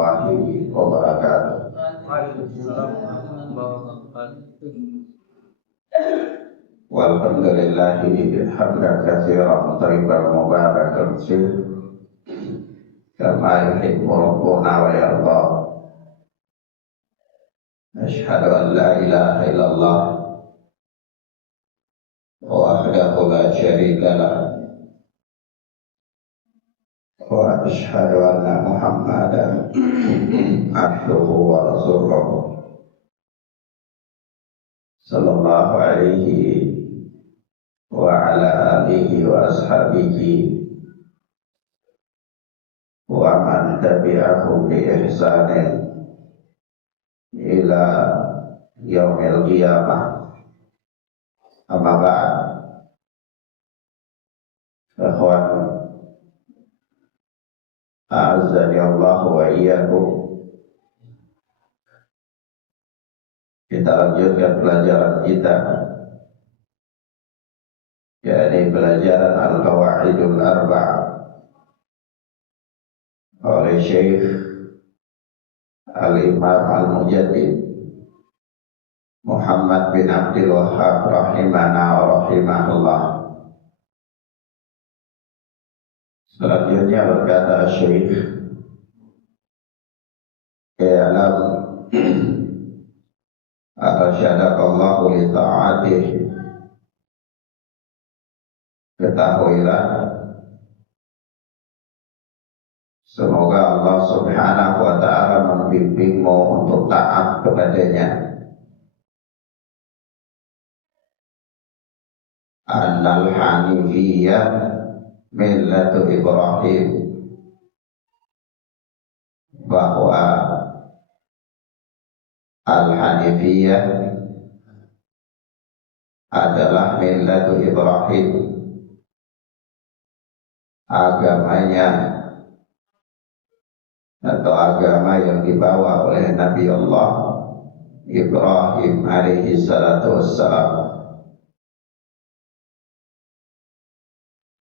warahmatullahi wabarakatuh. Waalaikumsalam warahmatullahi wabarakatuh. Walhamdulillahi hamdan katsiran thayyiban mubarakan fih kama yuhibbu rabbuna wa yarda. Asyhadu an la ilaha illallah wahdahu la syarika lah wa asyhadu anna Muhammadan abduhu wa rasuluh sallallahu alaihi wa ala alihi wa ashabihi wa man tabi'ahum bi ihsanin ila yaumil qiyamah. Amma ba'd. Ikhwan a'azzani Allah wa iyyakum. Kita lanjutkan pelajaran kita, yakni pelajaran Al-Qawaidul Arba'ah oleh Syekh Al-Imam Al-Mujaddid Muhammad bin Abdul Wahhab rahimana wa rahimahullah. Selanjutnya berkata Syekh, "I'lam arsyadakallahu li ta'atih." Ketahuilah, semoga Allah subhanahu wa ta'ala membimbingmu untuk taat kepadanya. Annal hanifiyah millatu Ibrahim, bahwa al-hanifiyah adalah millatu Ibrahim, agamanya atau agama yang dibawa oleh Nabi Allah Ibrahim alaihi salatu wassalam,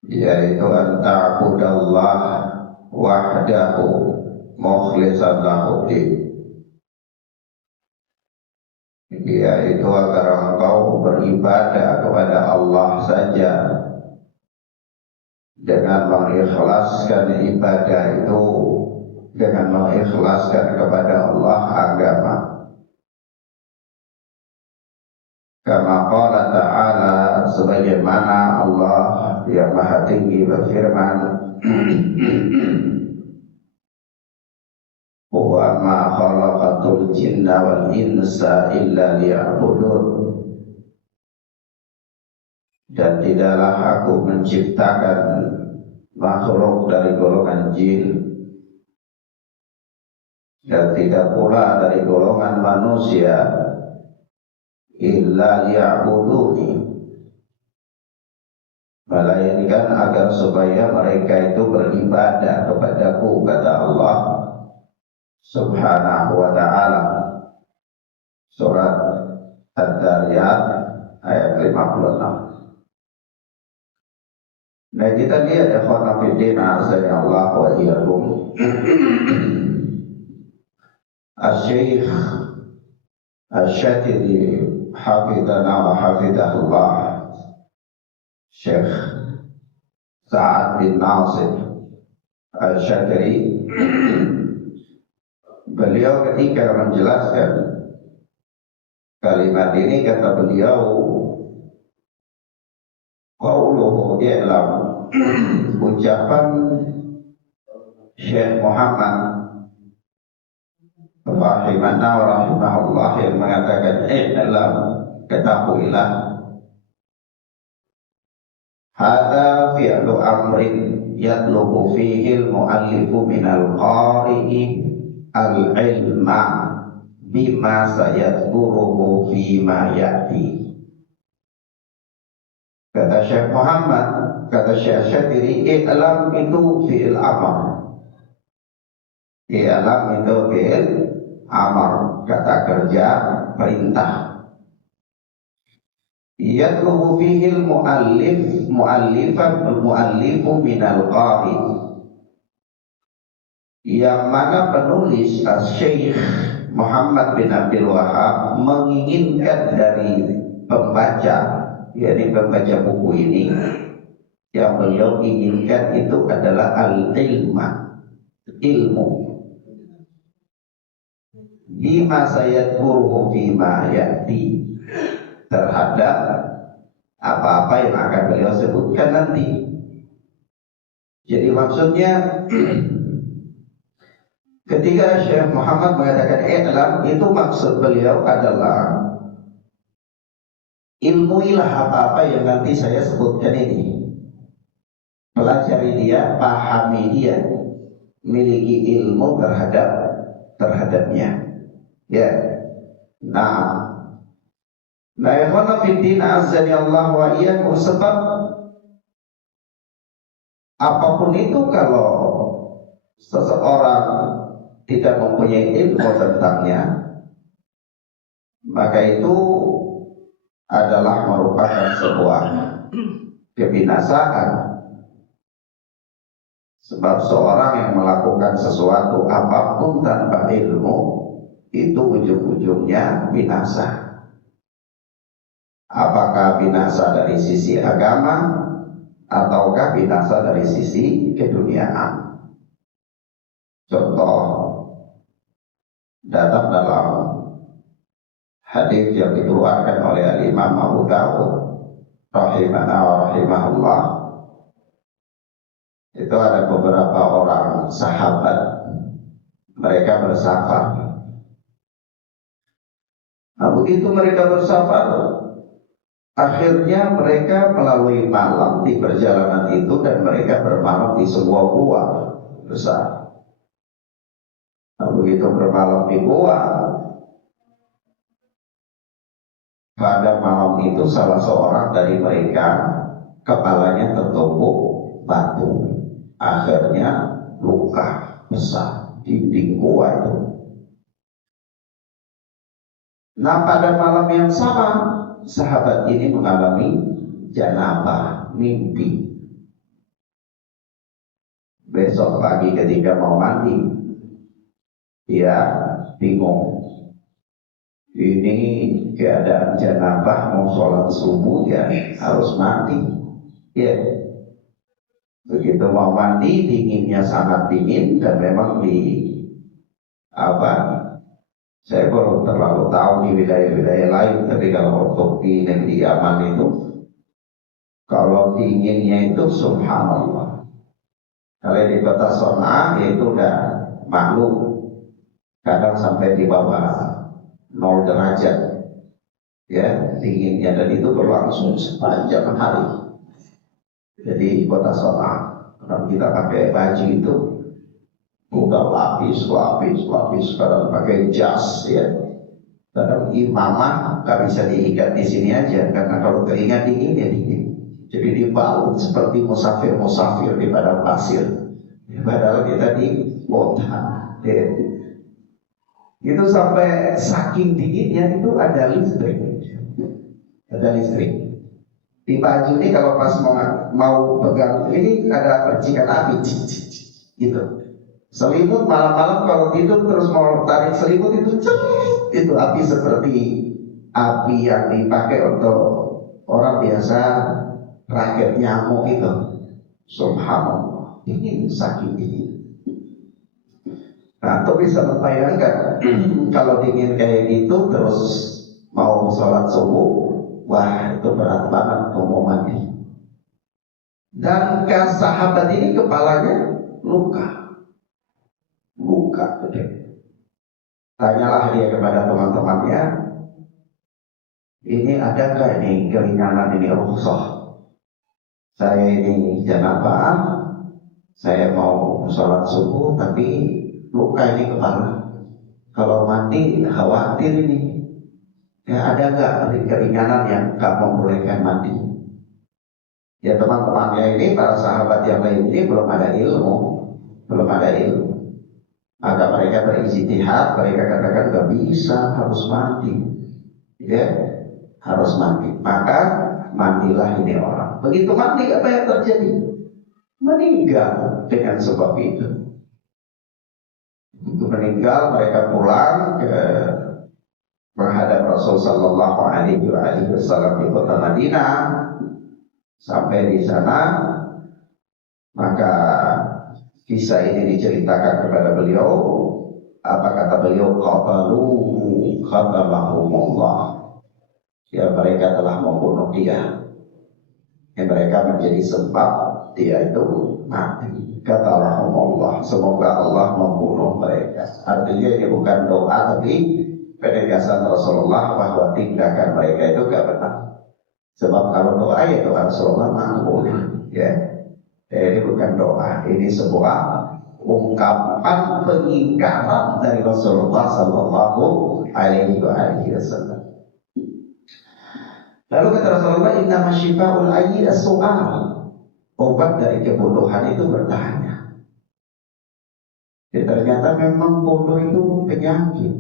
yaitu an ta'budallah wahdahu mukhlishan lahud-din, yaitu agar engkau beribadah kepada Allah saja dengan mengikhlaskan ibadah itu, dengan mengikhlaskan kepada Allah agama. Kama qala ta'ala, sebagaimana Allah yang Maha Tinggi berfirman, wa ma khalaqatul jinna wal insa illa liya'budun, dan tidaklah aku menciptakan makhluk dari golongan jin dan tidak pula dari golongan manusia illa liya'buduni, melainkan agar supaya mereka itu beribadah kepadaku, kata Allah subhanahu wa ta'ala. Surat Ad-Dariyat ayat 56. Nah, kita lihat ikhwan fillah azza Allah wa iyyakum. Asy-Syaikh Asy-Syatili hafidhana wa hafidhahullah, Syekh Sa'ad bin Nasir Asy-Syatili, beliau ketika menjelaskan kalimat ini, kata beliau, qauluhu i'lam, ucapan Syekh Muhammad rahimahna wa rahimahullah yang mengatakan i'lam, ketahuilah, hadza fi'lu amrin yatlubu fihi al-mu'allifu minal qari'i al-ilma bima sayadkuruhu fima ya'ti. Kata Syekh Muhammad, kata Syekh Syatiri, i'lam itu fi'il amr, i'lam itu fi'il amr, kata kerja, perintah. Yatlubu fihi al-mu'allifu minal qari, yang mana penulis Syekh Muhammad bin Abdul Wahab menginginkan dari pembaca, yakni pembaca buku ini, yang beliau inginkan itu adalah ilmu bima sayadkuruhu bima ya'ti, terhadap apa-apa yang akan beliau sebutkan nanti. Jadi maksudnya ketika Syekh Muhammad mengatakan i'lam, itu maksud beliau adalah ilmuilah apa-apa yang nanti saya sebutkan ini. Pelajari dia, pahami dia, miliki ilmu terhadapnya. Ya. Nah ikhwana fiddin azani Allah wa iyyakum, sebab apapun itu kalau seseorang tidak mempunyai ilmu tentangnya, maka itu adalah merupakan sebuah kebinasaan. Sebab seorang yang melakukan sesuatu apapun tanpa ilmu, itu ujung-ujungnya binasa. Apakah binasa dari sisi agama ataukah binasa dari sisi keduniaan? Contoh datang dalam hadis yang dikeluarkan oleh Imam Abu Dawud rahimahullah, itu ada beberapa orang sahabat, mereka bersafar. Nah, begitu mereka bersafar, akhirnya mereka melalui malam di perjalanan itu, dan mereka bermalam di sebuah gua besar. Nah, begitu bermalam di gua, pada malam itu salah seorang dari mereka kepalanya tertumpuk batu, akhirnya luka besar di dinding gua itu. Nah, pada malam yang sama sahabat ini mengalami janabah, mimpi. Besok pagi ketika mau mandi, dia bingung. Ini keadaan janabah, mau sholat subuh ya harus mandi. Ya, begitu mau mandi, dinginnya sangat dingin, dan memang saya belum terlalu tahu di wilayah-wilayah lain, tapi kalau untuk di negeri Yaman itu, kalau dinginnya itu subhanallah. Kalau di kota Son'a itu udah maklum, kadang sampai di bawah 0 derajat, ya dinginnya, dan itu berlangsung sepanjang hari. Jadi di kota Son'a, kalau kita pakai baju itu udah lapis, sekarang pakai jas, ya. Kadang imamah nggak bisa diikat di sini aja, karena kalau keringat dingin ya dingin. Jadi dibalut seperti musafir di padang pasir. Padahal kita di kota. Ya. Itu sampai saking dinginnya itu ada listrik. Di baju ini kalau pas mau pegang ini ada percikan api, gitu. Selimut malam-malam kalau tidur terus mau tarik selimut itu api seperti api yang dipakai untuk orang biasa raket nyamuk itu. Subhanallah, dingin, saking dingin. Nah, itu bisa membayangkan kalau dingin kayak gitu terus mau sholat subuh, wah itu berat banget mau mandi. Dan sahabat ini kepalanya luka gede. Tanyalah dia kepada teman-temannya, ini adakah ini keringanan, ini rukhsah? Saya ini janabah, saya mau sholat subuh tapi luka ini kepala. Kalau mandi khawatir ini. Ya ada nggak keringanan yang nggak membolehkan mandi? Ya teman-temannya ini, para sahabat yang lain ini belum ada ilmu. Maka mereka berijtihad, mereka katakan nggak bisa, harus mandi, ya harus mandi. Maka mandilah ini orang. Begitu mandi apa yang terjadi? Meninggal dengan sebab itu. Itu meninggal, mereka pulang ke menghadap Rasul Sallallahu Alaihi Wasallam di kota Madinah. Sampai di sana, maka kisah ini diceritakan kepada beliau. Apa kata beliau? Qataluhu qatalahumullah. Ya, mereka telah membunuh dia. Mereka menjadi sebab dia itu mati. Qatalahumullah. Semoga Allah membunuh mereka. Artinya ini bukan doa, tapi penegasan Rasulullah bahwa tindakan mereka itu gak benar. Sebab kalau doa ya doa Rasulullah makbul. Ya, ini bukan doa. Ini sebuah ungkapan pengingkaran dari Rasulullah Sallallahu Alaihi Wasallam. Lalu kata Rasulullah, Inna masyifa'ul ayyi as-su'al. Obat dari kebodohan itu bertanya. Jadi ternyata memang bodoh itu penyakit.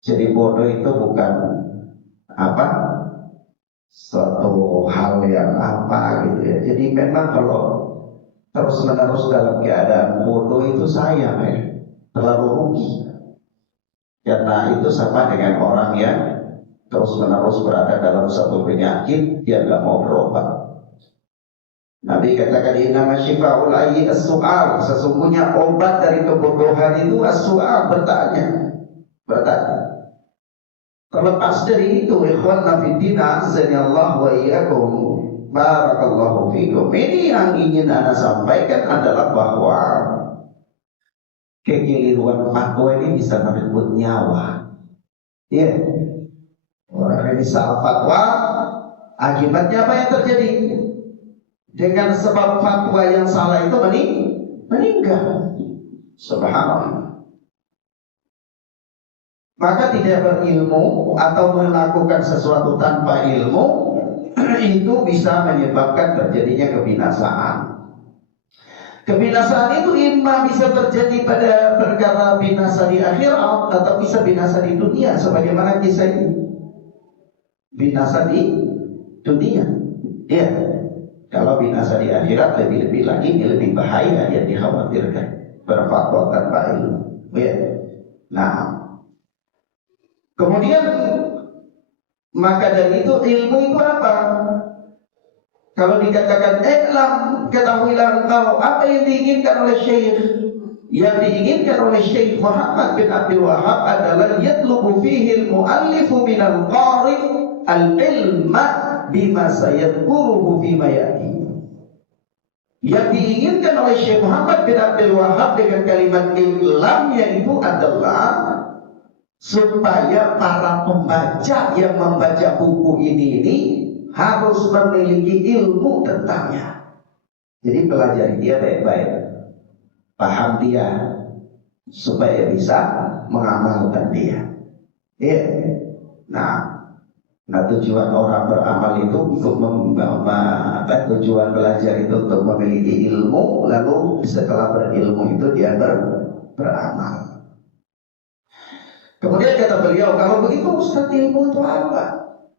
Jadi bodoh itu bukan apa, suatu hal yang apa gitu ya. Jadi memang kalau terus menerus dalam keadaan bodoh itu sayang ya, terlalu rugi. Karena itu sama dengan orang yang terus menerus berada dalam satu penyakit, dia nggak mau berobat. Nabi katakan inna masyifa'ul ayyi as-su'al. Sesungguhnya obat dari kebodohan itu as-su'al, bertanya. Terlepas dari itu, ikhwan fiddin azanillah wa iyyakum, barakallahu fikum. Ini yang ingin Anda sampaikan adalah bahwa kekeliruan fatwa ini bisa merenggut nyawa. Ya, orang ini salah fatwa, akibatnya apa yang terjadi? Dengan sebab fatwa yang salah itu meninggal. Subhanallah. Maka tidak berilmu atau melakukan sesuatu tanpa ilmu itu bisa menyebabkan terjadinya kebinasaan. Kebinasaan itu imma bisa terjadi pada perkara binasa di akhirat atau bisa binasa di dunia, sebagaimana kisah ini. Binasa di dunia. Ya. Kalau binasa di akhirat lebih-lebih lagi, ini lebih bahaya yang dikhawatirkan. Berfatwa tanpa ilmu. Ya. Nah, kemudian maka dari itu ilmu itu apa? Kalau dikatakan ketahuilah engkau apa yang diinginkan oleh Syekh. Yang diinginkan oleh Syekh Muhammad bin Abdul Wahab adalah yatlubu fihi al-muallifu min al-qari al-ilma bima sayadkuruhu fima ya'ti. Yang diinginkan oleh Syekh Muhammad bin Abdul Wahab dengan kalimat ilmnya itu adalah supaya para pembaca yang membaca buku ini harus memiliki ilmu tentangnya. Jadi pelajari dia baik-baik, paham dia, supaya bisa mengamalkan dia. Ya. Nah, tujuan orang beramal itu untuk tujuan belajar itu untuk memiliki ilmu, lalu setelah berilmu itu dia beramal. Kemudian kata beliau, kalau begitu Ustaz, ilmu itu apa?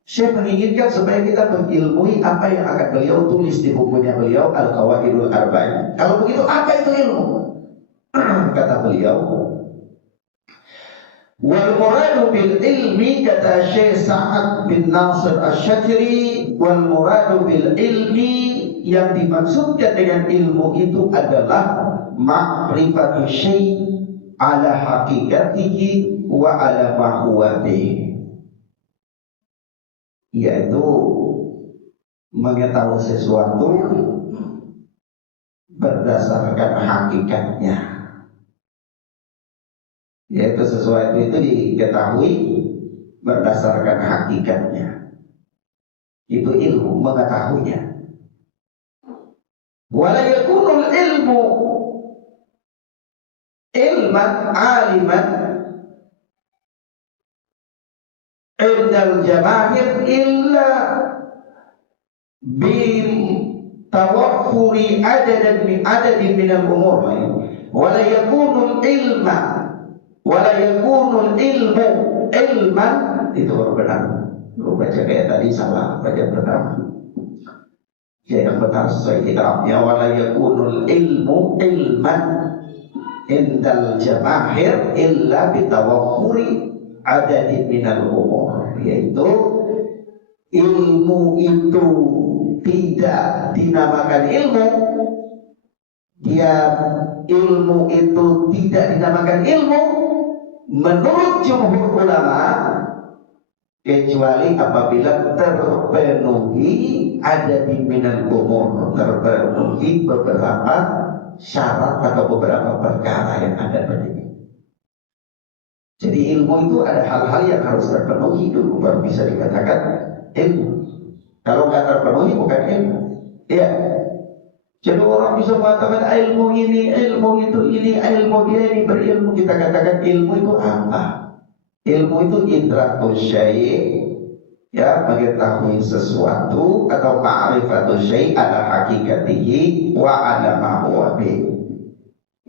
Syekh menginginkan supaya kita mengilmui apa yang akan beliau tulis di bukunya beliau Al-Qawaidul Arba'in. Kalau begitu apa itu ilmu? Kata beliau, wal muradu bil ilmi, kata Syekh Sa'ad bin Nasir Asy-Syatiri, wal muradu bil ilmi, yang dimaksudkan dengan ilmu itu adalah ma'rifatu syai' ala haqiqatihi wa ala mahwatihi, yaitu mengetahui sesuatu berdasarkan hakikatnya, yaitu sesuatu itu diketahui berdasarkan hakikatnya, itu ilmu, mengetahuinya. Wala yakunul ilmu ilman aliman indal jamaahir illa bitawaffuri adadin minal umur. Wala yakunul ilmu ilman, itu baru benar. Lu baca kayak tadi salah, baca pertama. Yang benar sesuai kitabnya, wala yakunul ilmu ilman, indal jamahir illa bitawakkuri adadin minal umur, yaitu ilmu itu tidak dinamakan ilmu, ilmu itu tidak dinamakan ilmu menurut jumhur ulama kecuali apabila terpenuhi ada di minal umur, terpenuhi beberapa syarat atau beberapa perkara yang ada padanya. Jadi ilmu itu ada hal-hal yang harus terpenuhi dulu baru bisa dikatakan ilmu. Kalau nggak terpenuhi bukan ilmu. Ya. Jadi orang bisa mengatakan ilmu ini, ilmu itu ini, ilmu dia ini berilmu. Kita katakan ilmu itu apa? Ilmu itu idrakus syai', ya, mengetahui sesuatu, atau ma'rifatus syai' ala hakikatihi wa ala ma huwa bih.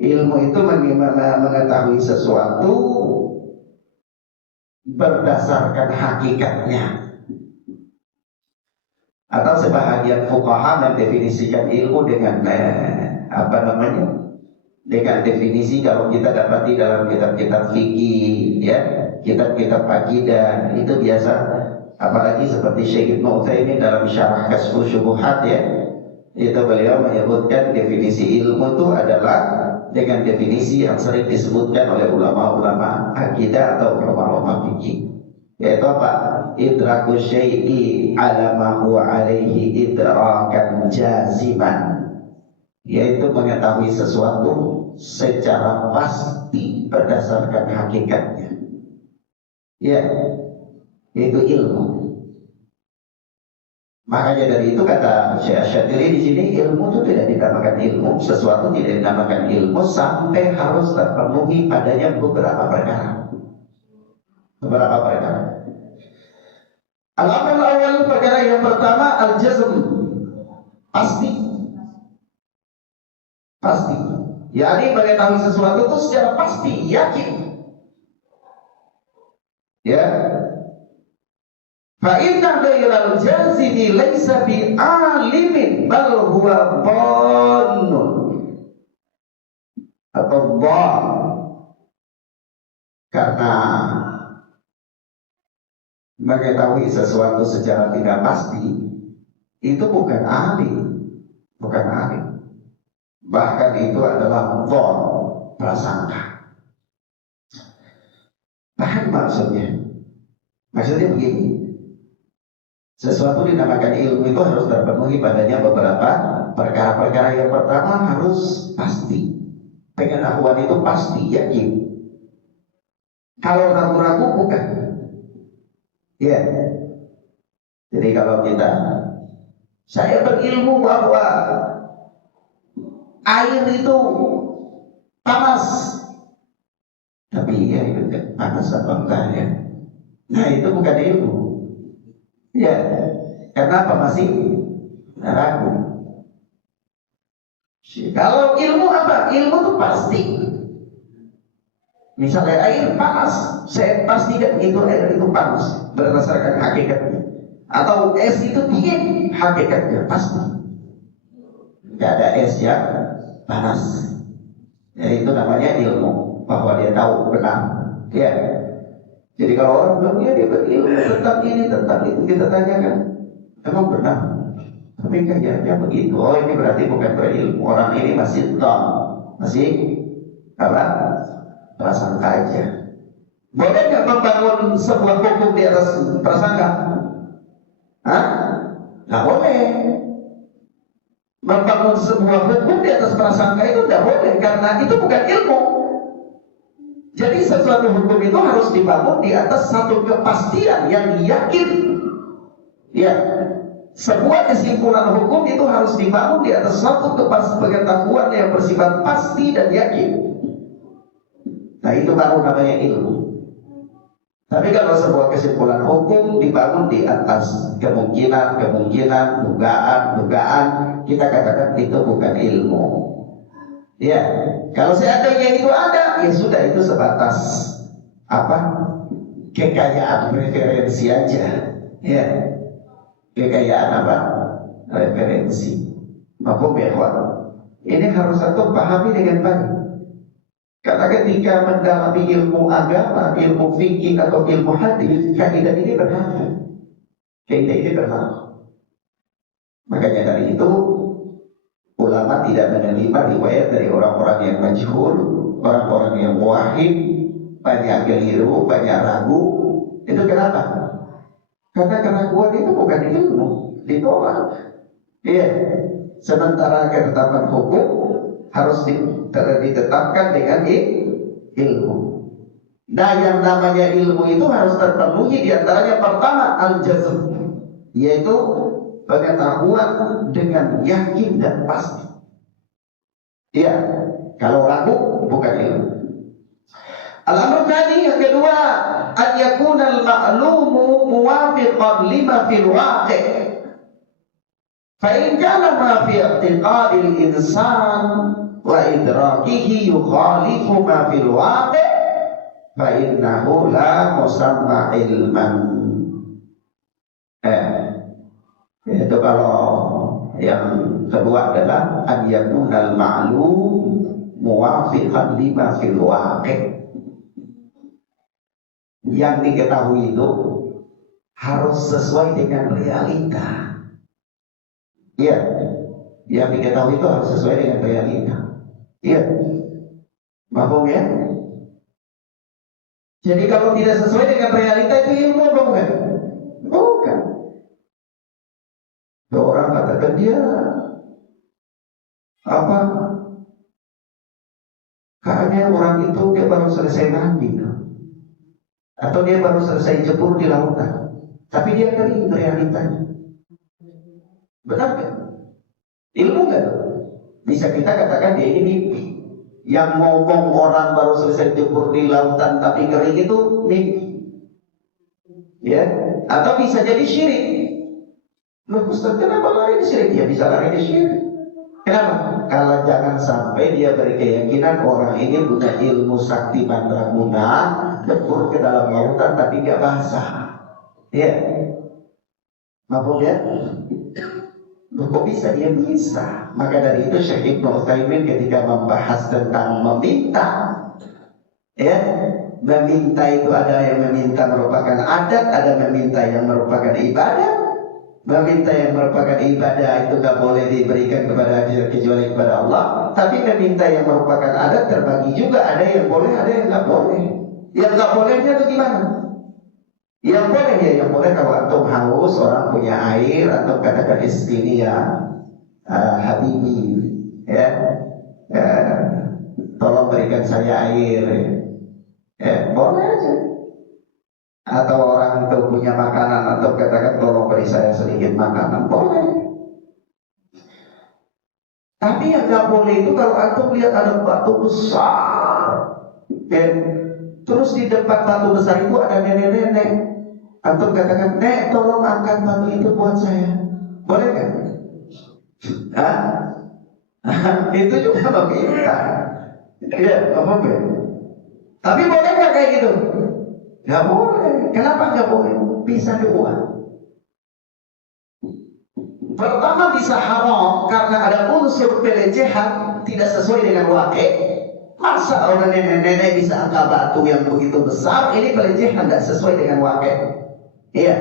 Ilmu itu mengetahui sesuatu berdasarkan hakikatnya. Atau sebahagian fuqaha mendefinisikan ilmu dengan dengan definisi kalau kita dapati dalam kitab-kitab fikih, ya, kitab-kitab akidah itu biasa, apalagi seperti Syekh Ibnu Utsaimin dalam Syarah Kashfus Syubuhat, ya, itu beliau menyebutkan definisi ilmu itu adalah dengan definisi yang sering disebutkan oleh ulama-ulama akidah atau ulama-ulama fikih, yaitu apa? Idraku syai'i ala ma huwa alaihi idrakan jaziman, yaitu mengetahui sesuatu secara pasti berdasarkan hakikatnya, ya, yaitu ilmu. Makanya dari itu kata Syekh Syatili di sini, ilmu itu tidak dinamakan ilmu, sesuatu tidak dinamakan ilmu sampai harus terpenuhi padanya beberapa perkara. Beberapa perkara. Al-amr awal, perkara yang pertama al-jazm, pasti. Pasti. Yani mengetahui sesuatu itu secara pasti, yakin. Ya. Fa inna ghairal jazimi laisa bi alimin bal huwa dhannun atau dhann. Karena mengetahui sesuatu secara tidak pasti itu bukan alim, bukan alim. Bahkan itu adalah dhon, prasangka. Paham maksudnya? Maksudnya begini, sesuatu dinamakan ilmu itu harus terpenuhi padanya beberapa perkara-perkara. Yang pertama harus pasti, pengetahuan itu pasti, yakin. Kalau ragu-ragu bukan. Ya, jadi kalau saya berilmu bahwa air itu panas, tapi ya itu panas atau enggak, ya, nah itu bukan ilmu, ya, karena apa? Masih ragu. Kalau ilmu apa? Ilmu itu pasti. Misalnya air panas, saya pastikan itu air itu panas berdasarkan hakikatnya. Atau es itu dingin, hakikatnya pasti. Tidak ada es yang panas. Ya, itu namanya ilmu, bahwa dia tahu benar. Ya. Jadi kalau orang bilang ya dia berilmu tentang ini, tentang itu, kita tanyakan, emang benar? Tapi kayaknya begitu. Oh, ini berarti bukan berilmu. Orang ini masih apa? Prasangka aja. Boleh nggak membangun sebuah hukum di atas prasangka? Hah? Nggak boleh. Membangun sebuah hukum di atas prasangka itu nggak boleh, karena itu bukan ilmu. Jadi sesuatu hukum itu harus dibangun di atas satu kepastian yang yakin. Ya, sebuah kesimpulan hukum itu harus dibangun di atas satu pengetahuan yang bersifat pasti dan yakin. Nah, itu baru namanya ilmu. Tapi kalau sebuah kesimpulan hukum dibangun di atas kemungkinan, dugaan, kita katakan itu bukan ilmu. Ya, kalau seandainya itu ada, ya sudah, itu sebatas apa? Kekayaan referensi aja. Ya, kekayaan apa? Referensi. Maka ini harus satu pahami dengan baik. Karena ketika mendalami ilmu agama, ilmu fikih atau ilmu hadis, kaidah ini berlaku. Kaidah ini berlaku. Makanya dari itu ulama tidak menerima riwayat dari orang-orang yang majhul, orang-orang yang wahid, banyak keliru, banyak ragu. Itu kenapa? Karena keraguan itu bukan ilmu, ditolak. Iya. Sementara ketetapan hukum harus ditetapkan dengan ilmu. Nah, yang namanya ilmu itu harus terpenuhi diantaranya pertama al-jazm, yaitu pengetahuan dengan yakin dan pasti. Iya, kalau ragu bukan ilmu. Al-amr tadi yang kedua, an yakuna al-ma'lumu muwafiqan lima fil waqi'. Fa in kana ma fi i'tiqadi al-insan wa idrakihi yukhalifu ma fil waqi', fa innahu la musamma ilman. Itu kalau yang kedua adalah an yakuna al-ma'lum muwafiqan lima fil waqi'. Yang diketahui itu harus sesuai dengan realita. Iya, yang diketahui itu harus sesuai dengan realita. Iya, paham ya? Jadi kalau tidak sesuai dengan realita itu ilmu bukan? Bukan. Orang katakan dia apa? Kayaknya orang itu dia baru selesai mandi, atau dia baru selesai jebur di lautan, tapi dia kering realitanya. Benar kan? Ilmu kan? Bisa kita katakan dia ini mimpi. Yang ngomong orang baru selesai jebur di lautan tapi kering itu mimpi. Ya? Atau bisa jadi syirik. Loh Ustaz, kenapa lari di syirik? Ya bisa lari di syirik. Kenapa? Kalau jangan sampai dia berkeyakinan orang ini punya ilmu sakti mandraguna, jebur ke dalam lautan tapi nggak basah. Ya? Maaf ya? Loh, kok bisa? Dia bisa. Maka dari itu Syekh Ibnu Utsaimin ketika membahas tentang meminta, ya, meminta itu ada yang meminta merupakan adat, ada meminta yang merupakan ibadah. Meminta yang merupakan ibadah itu tidak boleh diberikan kepada dia kecuali kepada Allah. Tapi meminta yang merupakan adat terbagi juga, ada yang boleh, ada yang nggak boleh. Yang nggak bolehnya itu gimana? Yang boleh ya, yang boleh kalau antum haus, orang punya air, atau katakan istini ya habibi, ya, tolong berikan saya air, boleh aja. Atau orang itu punya makanan, atau katakan tolong beri saya sedikit makanan, boleh. Tapi yang nggak boleh itu kalau antum lihat ada batu besar, terus di depan batu besar itu ada nenek-nenek. Antum katakan, nek tolong angkat batu itu buat saya, boleh kan? Itu juga meminta. Iya, apa ya? Tapi boleh nggak kayak gitu? Nggak boleh. Kenapa nggak boleh? Bisa dua. Pertama bisa haram karena ada unsur pelecehan tidak sesuai dengan wakil. Masa orang nenek-nenek bisa angkat batu yang begitu besar? Ini pelecehan tidak sesuai dengan wakil. Iya.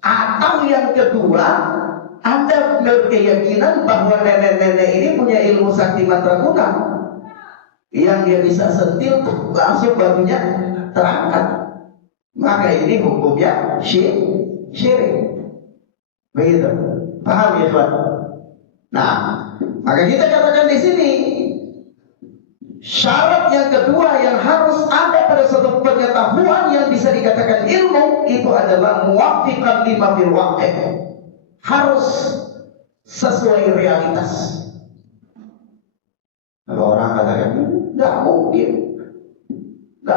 Atau yang kedua, Anda berkeyakinan bahwa nenek-nenek ini punya ilmu sakti mandraguna yang dia bisa sentil langsung batunya terangkat. Maka ini hukumnya syirik. Begitu. Paham ya, Pak? Nah, maka kita katakan di sini syarat yang kedua yang harus ada pada suatu pengetahuan yang bisa dikatakan ilmu itu adalah muwafiqan lima fil waqi'. Harus sesuai realitas. Kalau orang katakan nggak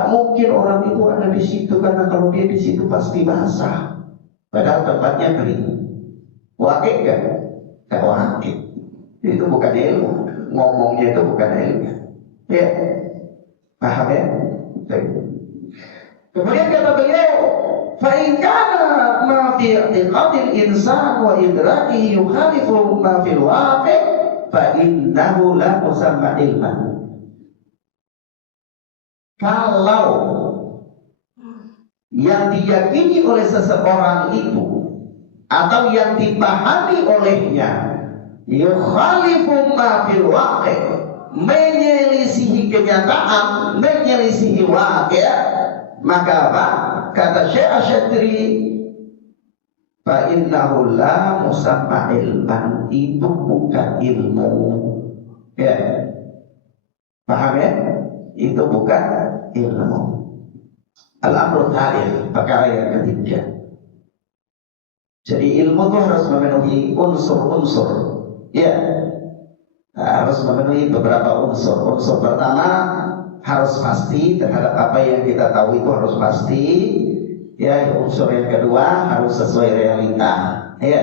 mungkin orang itu ada di situ karena kalau dia di situ pasti basah. Padahal tempatnya kering. Waqi' kan? Nggak waqi'. Itu bukan ilmu. Ngomongnya itu bukan ilmu. Ya, paham ya? Kemudian kata beliau, fa in kana ma fi i'tiqadil insan wa idrakihi yukhalifu ma fil waqi' fa innahu la musamma ilman. Kalau yang diyakini oleh seseorang itu atau yang dipahami olehnya yukhalifu ma fil waqi', menyelisihi kenyataan, menyelisihi waqi', maka apa? Kata Syekh Asy-Syadzili, fa innahu la musamma ilman, itu bukan ilmu. Ya. Paham ya? Itu bukan ilmu. Al-amru tsalits, perkara yang ketiga. Jadi ilmu itu harus memenuhi unsur-unsur. Ya. Harus memenuhi beberapa unsur. Unsur pertama harus pasti terhadap apa yang kita tahu, itu harus pasti. Ya, unsur yang kedua harus sesuai realita. Ya.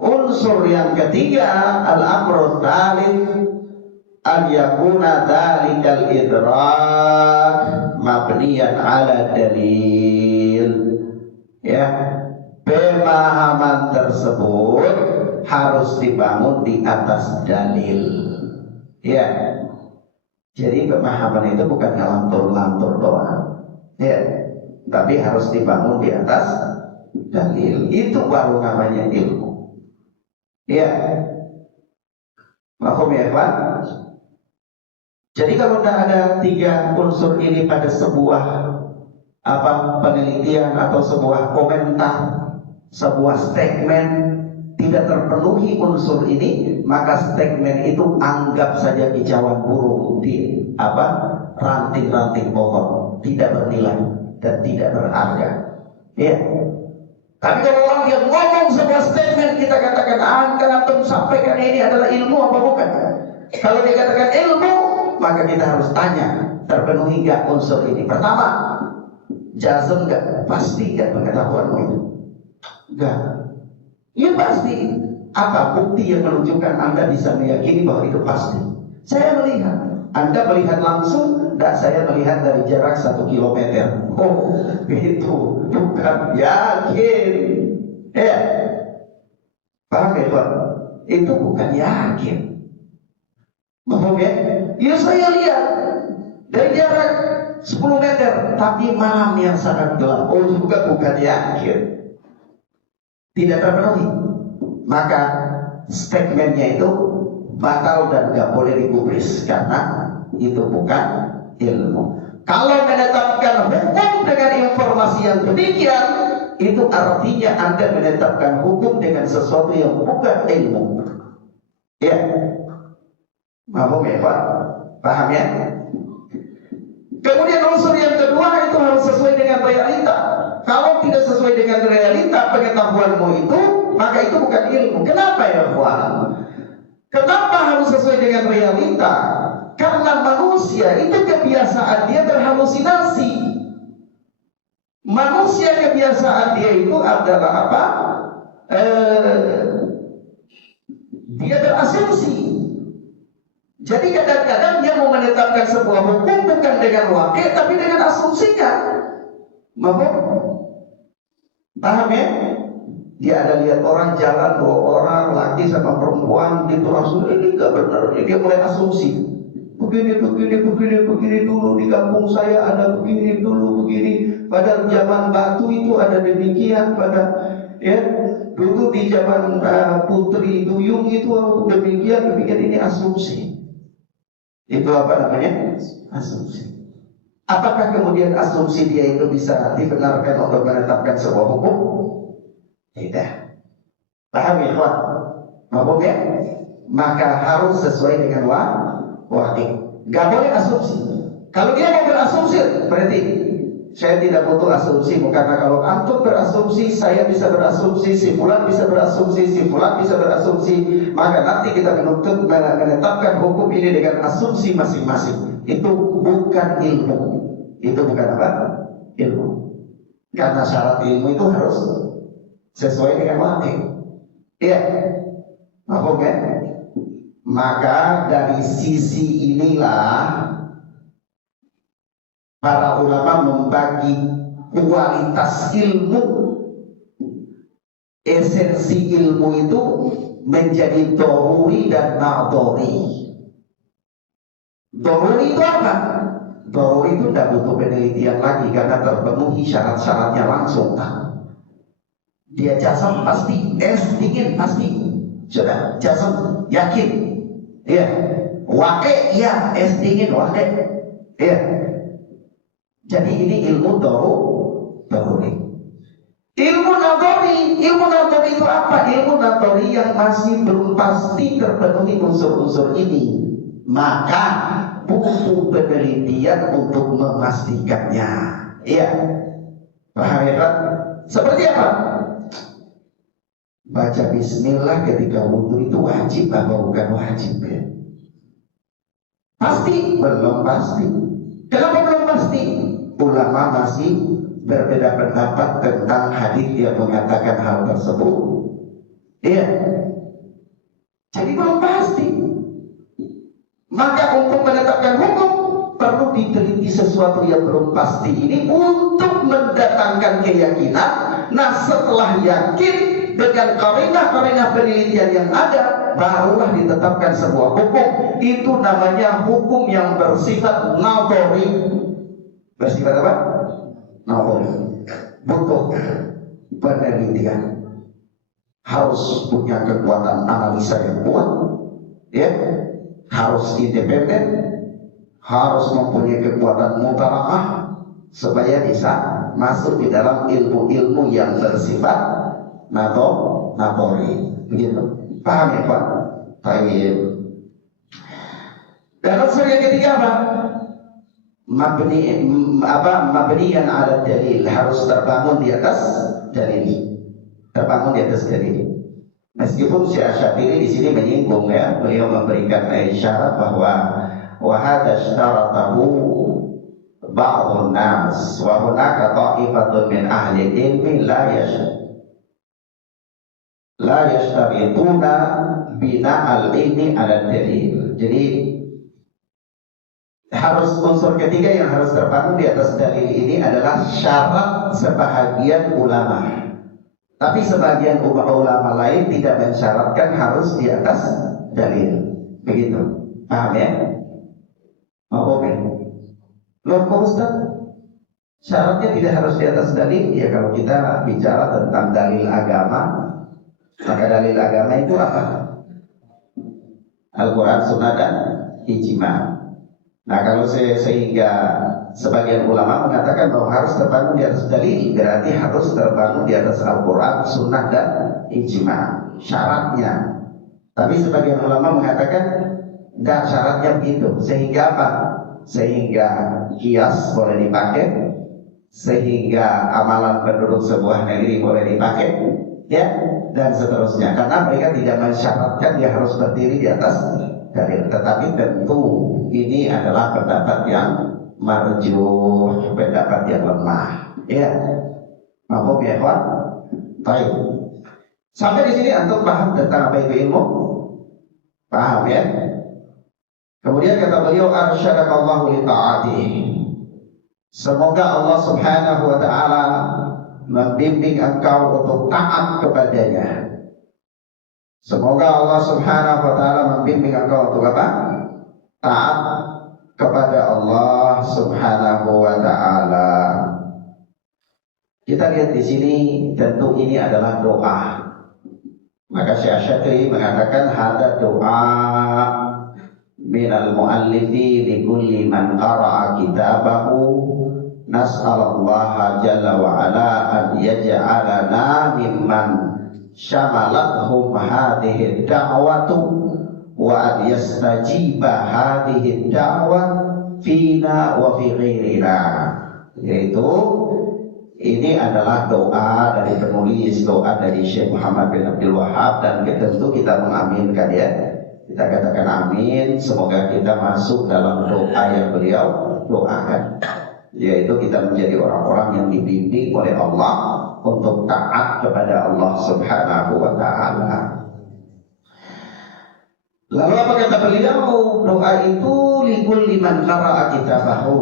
Unsur yang ketiga, al-amru tsalits, an yakuna dzalikal idrak mabniyan ala dalil. Ya, pemahaman tersebut harus dibangun di atas dalil. Ya, jadi pemahaman itu bukan lantur-lantur doang. Ya, tapi harus dibangun di atas dalil. Itu baru namanya ilmu. Ya, paham ya Pak? Jadi kalau tidak ada tiga unsur ini pada sebuah penelitian atau sebuah komentar, sebuah statement tidak terpenuhi unsur ini, maka statement itu anggap saja kicauan burung di ranting-ranting pohon, tidak bernilai dan tidak berharga. Ya. Tapi kalau orang yang ngomong sebuah statement, kita katakan antum sampaikan ini adalah ilmu apa bukan? Kalau dia katakan ilmu, maka kita harus tanya, terpenuhi enggak unsur ini? Pertama, jazm enggak? Pasti enggak pengetahuanmu itu? Enggak. Ya pasti. Apa bukti yang menunjukkan Anda bisa meyakini bahwa itu pasti? Saya melihat. Anda melihat langsung, dan saya melihat dari jarak 1 kilometer. Oh, itu bukan yakin. Ya, paham ya Pak? Itu bukan yakin. Paham ya? Ya saya lihat dari jarak 10 meter, tapi malam yang sangat gelap. Oh, juga bukan yakin. Tidak terpenuhi. Maka statementnya itu batal dan gak boleh digubris karena itu bukan ilmu. Kalau menetapkan hukum dengan informasi yang demikian, itu artinya Anda menetapkan hukum dengan sesuatu yang bukan ilmu. Ya, paham ya Pak? Paham ya? Kemudian unsur yang kedua itu harus sesuai dengan realita. Kalau tidak sesuai dengan realita pengetahuanmu itu, maka itu bukan ilmu. Kenapa ya Pak? Kenapa harus sesuai dengan realita? Karena manusia itu kebiasaan dia berhalusinasi. Manusia kebiasaan dia itu adalah apa? Dia berasumsi. Jadi kadang-kadang dia mau menetapkan sebuah hukum bukan dengan wakil, tapi dengan asumsinya. Paham ya? Dia ada lihat orang jalan, 2 orang laki sama perempuan, itu langsung ini gak benar. Dia mulai asumsi. Begini dulu di kampung saya ada begini dulu begini. Pada zaman batu itu ada demikian, pada ya dulu di zaman Putri Duyung itu demikian ini asumsi. Itu apa namanya? Asumsi. Apakah kemudian asumsi dia itu bisa dibenarkan untuk menetapkan sebuah hukum? Tidak. Paham ya, Pak? Paham ya? Maka harus sesuai dengan wahid. Gak boleh asumsi. Kalau dia mau berasumsi, berarti saya tidak butuh asumsi. Karena kalau antum berasumsi, saya bisa berasumsi, si fulan bisa berasumsi, si fulan bisa berasumsi. Maka nanti kita menuntut menetapkan hukum ini dengan asumsi masing-masing. Itu bukan ilmu. Itu bukan apa? Ilmu. Karena syarat ilmu itu harus sesuai dengan wahid. Iya. Paham ya? Maka dari sisi inilah para ulama membagi kualitas ilmu. Esensi ilmu itu menjadi doruri dan ma'dori. Doruri itu apa? Doruri itu tidak butuh penelitian lagi karena terpenuhi syarat-syaratnya langsung. Dia jasam pasti, es dingin pasti, sudah jasam yakin, ya. Wake ya, es dingin wake, ya. Jadi ini ilmu doruri. Ilmu nadori itu apa? Ilmu nadori yang masih belum pasti terpenuhi unsur-unsur ini, maka butuh penelitian untuk memastikannya. Iya, paham ya Pak? Seperti apa? Baca bismillah ketika wudhu itu wajib apa bukan wajib ya? Pasti? Belum pasti. Kenapa belum pasti? Ulama masih berbeda pendapat tentang hadis yang mengatakan hal tersebut. Iya. Jadi belum pasti. Maka untuk menetapkan hukum perlu diteliti sesuatu yang belum pasti ini untuk mendatangkan keyakinan. Nah, setelah yakin dengan qarinah penelitian yang ada, barulah ditetapkan sebuah hukum. Itu namanya hukum yang bersifat nadhari. Bersifat apa? Nadhari. Butuh penelitian. Harus punya kekuatan analisa yang kuat, ya. Harus independen, harus mempunyai kekuatan mutalaah supaya bisa masuk di dalam ilmu-ilmu yang bersifat nadhari. Begitu. Paham ya Pak? Baik. Dan unsur yang ketiga apa? Mabniyan ala dalil, harus terbangun di atas dalil. Terbangun di atas dalil. Meskipun Syekh Syatiri di sini menyinggung ya, beliau memberikan isyarat bahwa wa hadza syaratahu ba'dun nas wa hunaka ta'ifatun min ahli ilmi la yashtarituna bina al-ilmi ala dalil. Jadi harus unsur ketiga yang harus terbangun di atas dalil ini adalah syarat sebahagian ulama. Tapi sebagian ulama lain tidak mensyaratkan harus di atas dalil. Begitu. Paham ya? Mau ya? Loh Pak Ustaz, syaratnya tidak harus di atas dalil. Ya kalau kita bicara tentang dalil agama, maka dalil agama itu apa? Al-Quran, Sunnah, dan Ijma'. Nah kalau sehingga sebagian ulama mengatakan bahwa harus terbangun di atas dalil, berarti harus terbangun di atas Al-Quran, Sunnah, dan Ijma' syaratnya. Tapi sebagian ulama mengatakan tidak, syaratnya begitu. Sehingga apa? Sehingga kias boleh dipakai, sehingga amalan penduduk sebuah negeri boleh dipakai, ya, dan seterusnya. Karena mereka tidak mensyaratkan dia harus berdiri di atas dalil. Tetapi tentu ini adalah pendapat yang marjuh, pendapat yang lemah. Ya, maaf ya kawan. Baik. Sampai di sini antum paham tentang apa itu ilmu? Paham ya? Kemudian kata beliau, arsyadakallahu li ta'atihi. Semoga Allah Subhanahu wa taala membimbing engkau untuk taat kepadanya. Semoga Allah Subhanahu wa taala membimbing engkau untuk apa? Taat kepada Allah Subhanahu wa taala. Kita lihat di sini, tentu ini adalah doa. Maka Syekh Syatiri mengatakan hada doa minal muallifi li kulli man qara'a kitabahu nas'alallaha jalla wa ala an yaj'alana mimman syamalathum hadhihi da'watu wa an yastajiba hadhihi da'wah fina wa fi ghairina. Yaitu ini adalah doa dari penulis, doa dari Syekh Muhammad bin Abdul Wahab, dan tentu kita mengaminkan ya. Kita katakan amin, semoga kita masuk dalam doa yang beliau doakan, yaitu kita menjadi orang-orang yang dibimbing oleh Allah untuk taat kepada Allah Subhanahu wa taala. Lalu apa kata beliau? Doa itu likul liman qara'a kitabahu,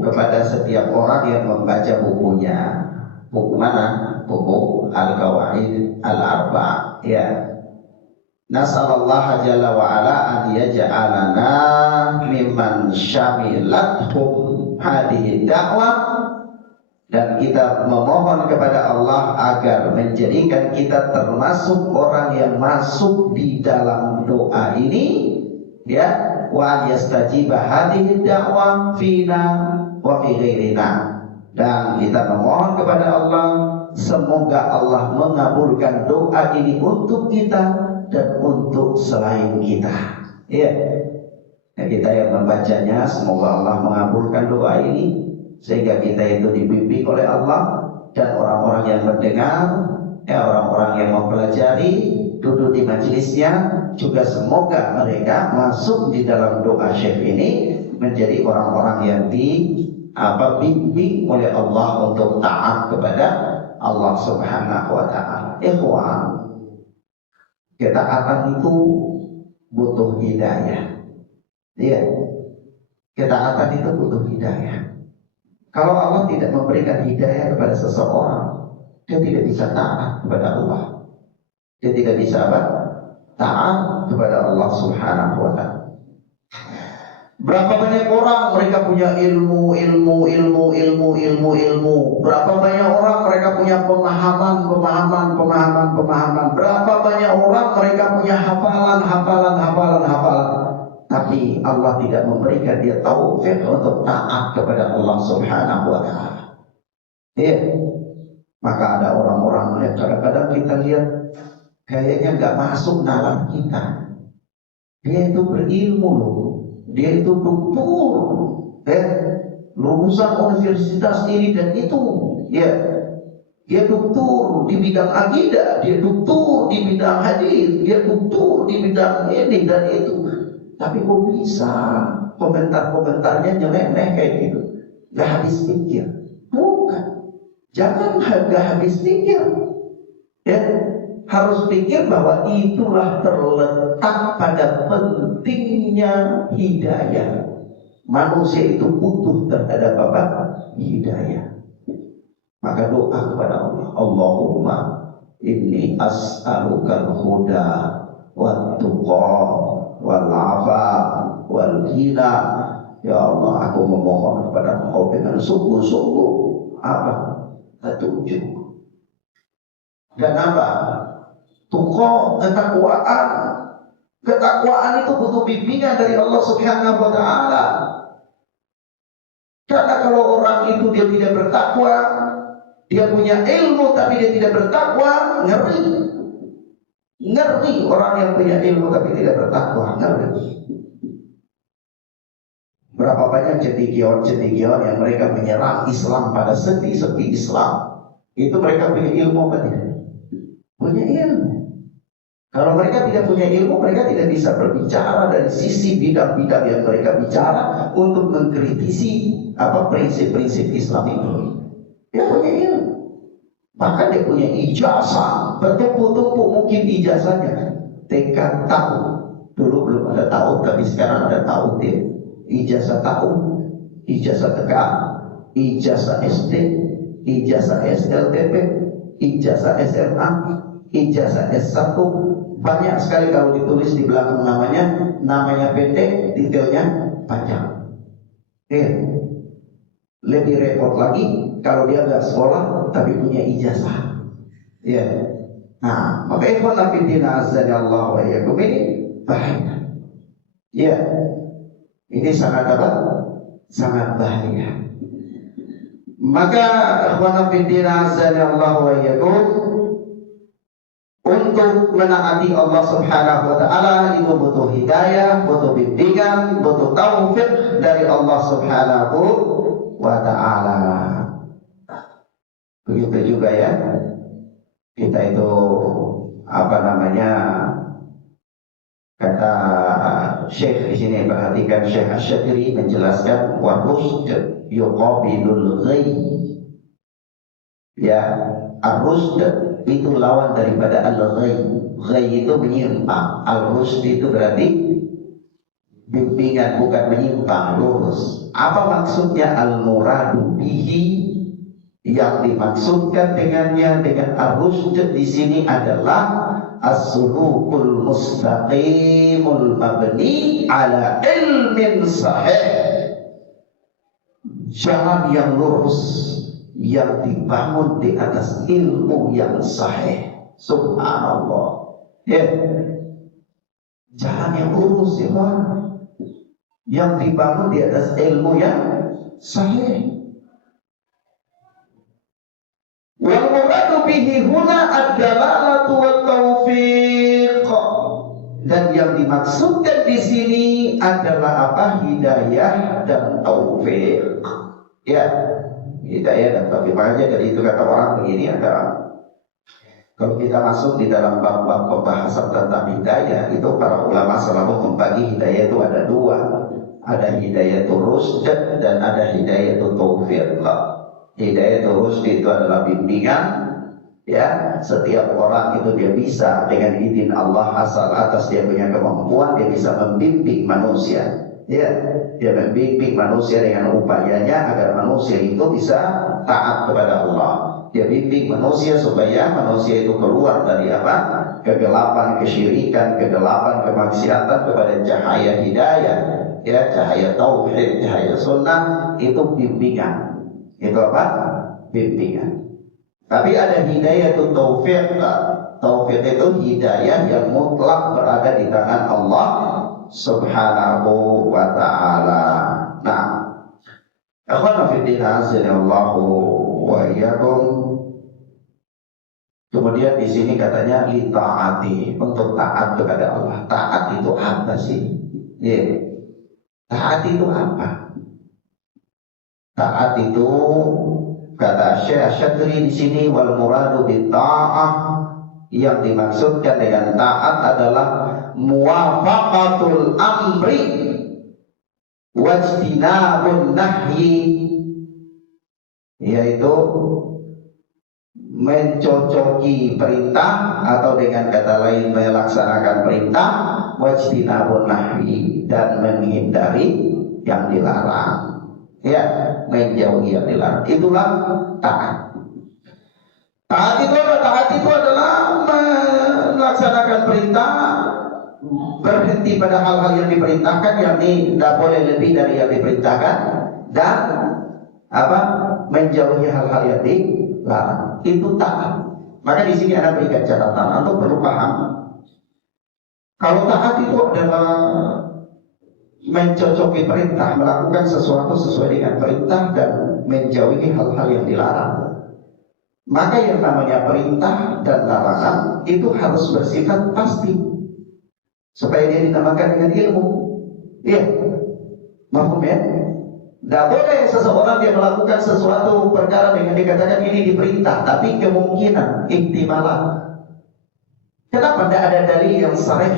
kepada setiap orang yang membaca bukunya. Buku mana? Buku Al-Qawaid Al-Arba', ya. Nas'alallah jalla wa ala an yaj'alana mimman syamilathum hadhihi dakwah, dan kita memohon kepada Allah agar menjadikan kita termasuk orang yang masuk di dalam doa ini, ya, wa yastajiba hadhihi dakwah fina wa fi ghairina. Dan kita memohon kepada Allah semoga Allah mengabulkan doa ini untuk kita dan untuk selain kita. Ya, kita yang membacanya semoga Allah mengabulkan doa ini sehingga kita itu dibimbing oleh Allah, dan orang-orang yang mendengar, orang-orang yang mempelajari, duduk di majelisnya juga semoga mereka masuk di dalam doa Syekh ini menjadi orang-orang yang dibimbing oleh Allah untuk taat kepada Allah Subhanahu wa taala. Ikhwan, ketaatan itu butuh hidayah. Iya. Ketaatan itu butuh hidayah. Kalau Allah tidak memberikan hidayah kepada seseorang, dia tidak bisa taat kepada Allah. Dia tidak bisa taat kepada Allah Subhanahu wa taala. Berapa banyak orang mereka punya ilmu. Berapa banyak orang mereka punya pemahaman. Berapa banyak orang mereka punya hafalan. Tapi Allah tidak memberikan dia taufik untuk taat kepada Allah Subhanahu wa taala. Ya. Maka ada orang-orang yang kadang-kadang kita lihat kayaknya nggak masuk nalar kita. Dia itu berilmu loh. Dia itu doktor, lulusan universitas ini dan itu, ya. Dia doktor di bidang akidah, dia doktor di bidang hadis, dia doktor di bidang ini dan itu. Tapi kok bisa komentar-komentarnya nyeleneh kayak gitu? Gak habis pikir. Bukan. Jangan gak habis pikir. Ya, harus pikir bahwa itulah terletak pada pentingnya hidayah. Manusia itu butuh terhadap apa? Hidayah. Maka doa kepada Allah. Allahumma inni as'alukal huda wat tuqa wal afaf wal ghina. Ya Allah, aku memohon kepada Engkau dengan sungguh-sungguh petunjuk. Dan tuqa, ketakwaan. Ketakwaan itu butuh bimbingan dari Allah Subhanahu wa taala. Karena kalau orang itu dia tidak bertakwa, dia punya ilmu tapi dia tidak bertakwa, ngeri orang yang punya ilmu tapi tidak bertakwa, ngeri. Berapa banyak cendekiawan yang mereka menyerang Islam pada sepi-sepi Islam. Itu mereka punya ilmu apa tidak? Punya ilmu. Kalau mereka tidak punya ilmu, mereka tidak bisa berbicara dari sisi bidang-bidang yang mereka bicara untuk mengkritisi prinsip-prinsip Islam itu. Dia punya ilmu. Bahkan dia punya ijazah, bertumpuk-tumpuk mungkin ijazahnya. TK tahun. Dulu belum ada tahun, tapi sekarang ada tahun dia. Ijazah tahun, ijazah TK, ijazah SD, ijazah SLTP, ijazah SMA, ijazah S1. Banyak sekali kalau ditulis di belakang namanya pendek, detailnya panjang. Lebih repot lagi kalau dia nggak sekolah tapi punya ijazah. Nah, maka ikhwan fillah azza wa iyyakum ini bahaya. Ini sangat sangat bahaya. Maka ikhwan fillah azza wa iyyakum, untuk menaati Allah Subhanahu wa taala itu butuh hidayah, butuh bimbingan, butuh taufik dari Allah Subhanahu wa taala. Begitu juga ya. Kita itu kata Syekh di sini, perhatikan Syekh Asy-Syadzili menjelaskan wa rusd yuqabilul ghayy. Ya, ar-rusd itu lawan daripada al-ghayy. Ghayy itu menyimpang, al-rusd itu berarti bimbingan, bukan menyimpang, lurus. Apa maksudnya al-muradu bihi? Yang dimaksudkan dengan ar-rusd di sini adalah as-sulukul mustaqimul mabni ala ilmin sahih. jalan yang lurus yang dibangun di atas ilmu yang sahih. Subhanallah. Ya, jalan yang lurus ya Pak, yang dibangun di atas ilmu yang sahih. Wal muradu bihi huna ad-dalalatu wat taufiq. Dan yang dimaksudkan di sini adalah apa? Hidayah dan taufik. Ya, hidayah dan taufik. Makanya dari itu kata orang begini adalah, kalau kita masuk di dalam bab-bab pembahasan tentang hidayah, itu para ulama selalu membagi hidayah itu ada dua. Ada hidayah rusyd dan ada hidayah taufik. Hidayah rusyd itu adalah bimbingan. Ya, setiap orang itu dia bisa dengan izin Allah, asal atas dia punya kemampuan, dia bisa membimbing manusia. Ya, dia membimbing manusia dengan upayanya agar manusia itu bisa taat kepada Allah. Dia bimbing manusia supaya manusia itu keluar dari apa? Kegelapan kesyirikan, kegelapan kemaksiatan kepada cahaya hidayah. Ya, cahaya tauhid, cahaya sunnah, itu bimbingan. Itu apa? Bimbingan. Tapi ada hidayah itu taufik. Taufik itu hidayah yang mutlak berada di tangan Allah Subhanahu wa ta'ala. Nah, akhwana fiddin azanillahu wa iyyakum. Kemudian di sini katanya li taati, untuk taat kepada Allah. Taat itu apa sih? Ya. Taat itu apa? Taat itu kata Syekh Syadri di sini, wal muradu bi ta'ah, yang dimaksudkan dengan taat adalah muwafaqatul amri wajtinabun nahyi, yaitu mencocoki perintah atau dengan kata lain melaksanakan perintah, wajtinabun nahyi, dan menghindari yang dilarang. Ya, menjauhi yang dilarang. Itulah taat. Taat itu apa? Taat itu adalah melaksanakan perintah, berhenti pada hal-hal yang diperintahkan, yang tidak boleh lebih dari yang diperintahkan, dan apa? Menjauhi hal-hal yang dilarang. Itu taat. Maka di sini ada berikan catatan. Untuk perlu paham, kalau taat itu adalah mencocoki perintah, melakukan sesuatu sesuai dengan perintah dan menjauhi hal-hal yang dilarang. Maka yang namanya perintah dan larangan itu harus bersifat pasti, supaya dia dinamakan dengan ilmu. Iya, mahfum ya? Tidak boleh seseorang dia melakukan sesuatu perkara dengan dikatakan ini diperintah, tapi kemungkinan ihtimalan. Kenapa tidak ada dalil yang sharih?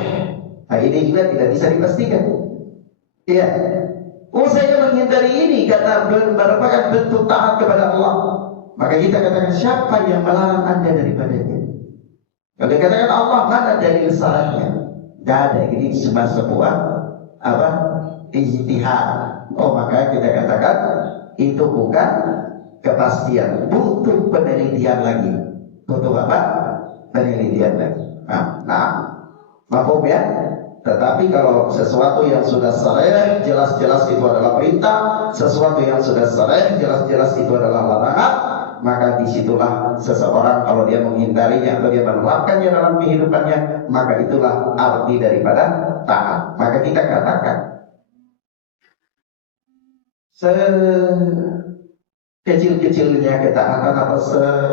Nah, ini juga tidak bisa dipastikan. Iya. Oh, saya menghindari ini karena merupakan bentuk taat kepada Allah. Maka kita katakan, siapa yang melarang Anda daripadanya? Kalau dikatakan Allah, mana dalil sharihnya? Tidak ada. Ini cuma sebuah apa? Ijtihad. Oh, maka kita katakan itu bukan kepastian, butuh penelitian lagi. Butuh apa? Penelitian lagi. Nah, mahfum ya? Tetapi kalau sesuatu yang sudah sharih, jelas-jelas itu adalah perintah, sesuatu yang sudah sharih, jelas-jelas itu adalah larangan, maka disitulah seseorang kalau dia menghindarinya atau dia menerapkannya dalam kehidupannya, maka itulah arti daripada taat. Maka kita katakan, sekecil-kecilnya ketaatan atau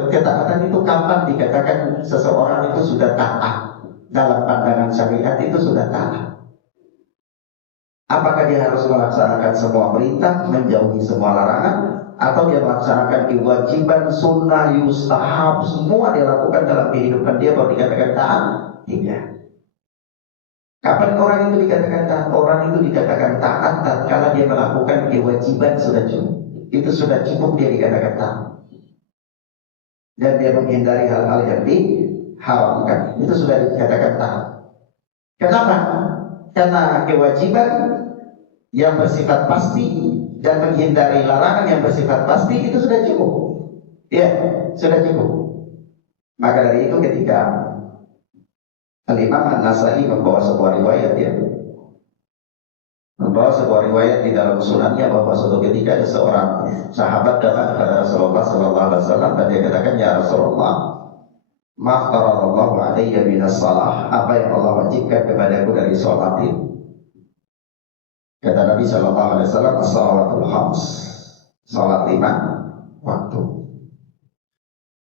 ketaatan itu kapan dikatakan seseorang itu sudah taat? Dalam pandangan syariat itu sudah taat. Apakah dia harus melaksanakan semua perintah, menjauhi semua larangan, atau dia melaksanakan kewajiban, sunnah, yustahab, semua dia lakukan dalam kehidupan dia baru dikatakan taat? Tidak. Kapan orang itu dikatakan taat? Orang itu dikatakan taat tatkala dia melakukan kewajiban sudah cukup. Itu sudah cukup dia dikatakan taat. Dan dia menghindari hal-hal yang diharamkan. Itu sudah dikatakan taat. Kenapa? Karena kewajiban yang bersifat pasti dan menghindari larangan yang bersifat pasti itu sudah cukup. Ya, sudah cukup. Maka dari itu ketika Al-Imam An-Nasai membawa sebuah riwayat ya, membawa sebuah riwayat di dalam sunannya bahwa suatu ketika ada seorang sahabat datang kepada Rasulullah Sallallahu Alaihi Wasallam dan dia katakan, ya Rasulullah, maftaradallahu alayya minas salah, apa yang Allah wajibkan kepadaku dari sholat ini? Kata Nabi Sallallahu Alaihi Wasallam, as-salawatul khams, sholat 5 waktu.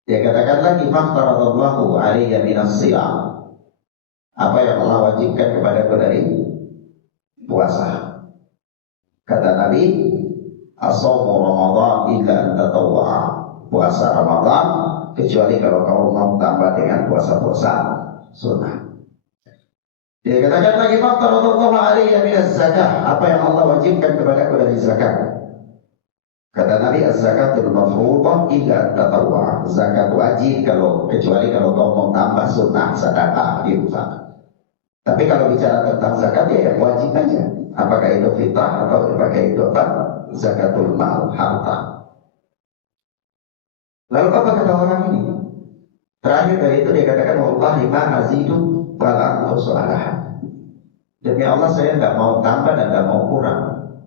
Dia katakan lagi, maftaradallahu alayya minas siyam, apa yang Allah wajibkan kepadaku dari puasa. Kata Nabi, as-shawmu Ramadan illa an tatawwa'a, puasa Ramadan kecuali kalau kamu mau tambah dengan puasa-puasa sunnah. Dia katakan lagi, maftaradallahu alayya minaz zakah, apa yang Allah wajibkan kepadaku dari zakat. Kata Nabi, az-zakatul mafruḍah illa an tatawwa'a, zakat wajib kecuali kalau kamu mau tambah sunnah, sedekah, infak. Tapi kalau bicara tentang zakat, ya yang wajib aja. Apakah itu fitrah atau apakah itu apa? Zakatul mal, harta. Lalu apa kata orang ini? Terakhir dari itu dia katakan, wallahi ma azidu wala anqusu alaha. Demi Allah saya tidak mau tambah dan tidak mau kurang.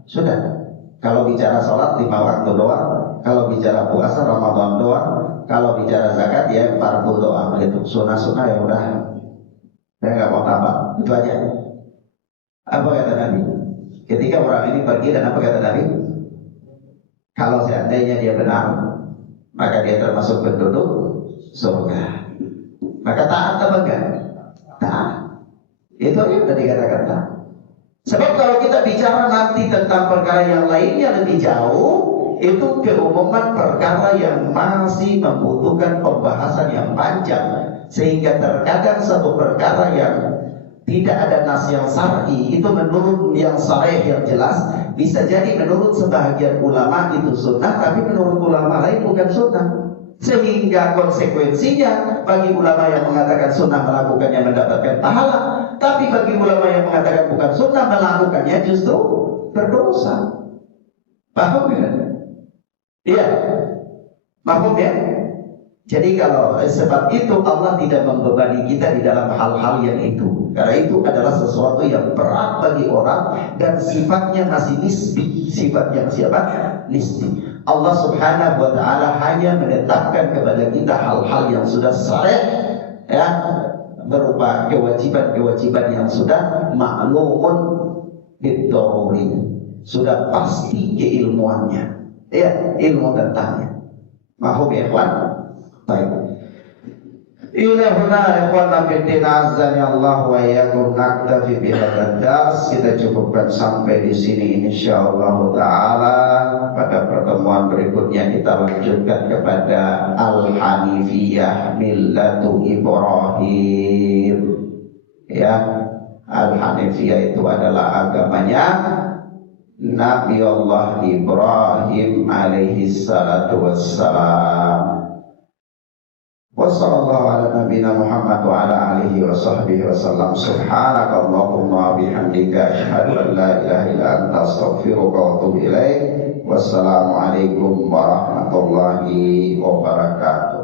Sudah. Kalau bicara sholat 5 waktu doang, kalau bicara puasa Ramadan doang, kalau bicara zakat ya fardu doang, itu sunnah-sunnah ya udah. Saya nggak mau tambah, itu aja. Apa kata Nabi? Ketika orang ini pergi, dan apa kata Nabi? Kalau seandainya dia benar, maka dia termasuk penduduk surga. Maka taat apa enggak? Taat. Itu yang tadi kata-kata. Sebab kalau kita bicara nanti tentang perkara yang lainnya lebih jauh, itu keumuman perkara yang masih membutuhkan pembahasan yang panjang. Sehingga terkadang satu perkara yang tidak ada nas yang syar'i itu menurut yang sahih yang jelas, bisa jadi menurut sebahagian ulama itu sunnah, tapi menurut ulama lain bukan sunnah. Sehingga konsekuensinya bagi ulama yang mengatakan sunnah melakukannya mendapatkan pahala, tapi bagi ulama yang mengatakan bukan sunnah melakukannya justru berdosa. Paham ya? Iya. Paham ya? Jadi kalau sebab itu Allah tidak membebani kita di dalam hal-hal yang itu. Karena itu adalah sesuatu yang berat bagi orang dan sifatnya masih nisbi. Sifatnya masih apa? Nisbi. Allah Subhanahu wa taala hanya menetapkan kepada kita hal-hal yang sudah sahih, ya, berupa kewajiban-kewajiban yang sudah ma'lumun bid-daruri. Sudah pasti keilmuannya. Ya, ilmu tentangnya. Mahum ya, kawan? Baik. Ilahuna ikhwana fiddin azani Allah wa iyyakum, naktafi bihadzal dars. Kita cukupkan sampai di sini insyaallah taala. Pada pertemuan berikutnya kita lanjutkan kepada Al-Hanifiyah millatu Ibrahim. Ya, Al-Hanifiyah itu adalah agamanya Nabi Allah Ibrahim alaihi salatu wassalam. Wassallallahu ala nabiyina Muhammad wa ala alihi wa sahbihi wa sallam. Subhanakallahumma wa bihamdika asyhadu an la ilaha illa anta astaghfiruka wa atubu ilaik. Wassalamualaikum warahmatullahi wabarakatuh.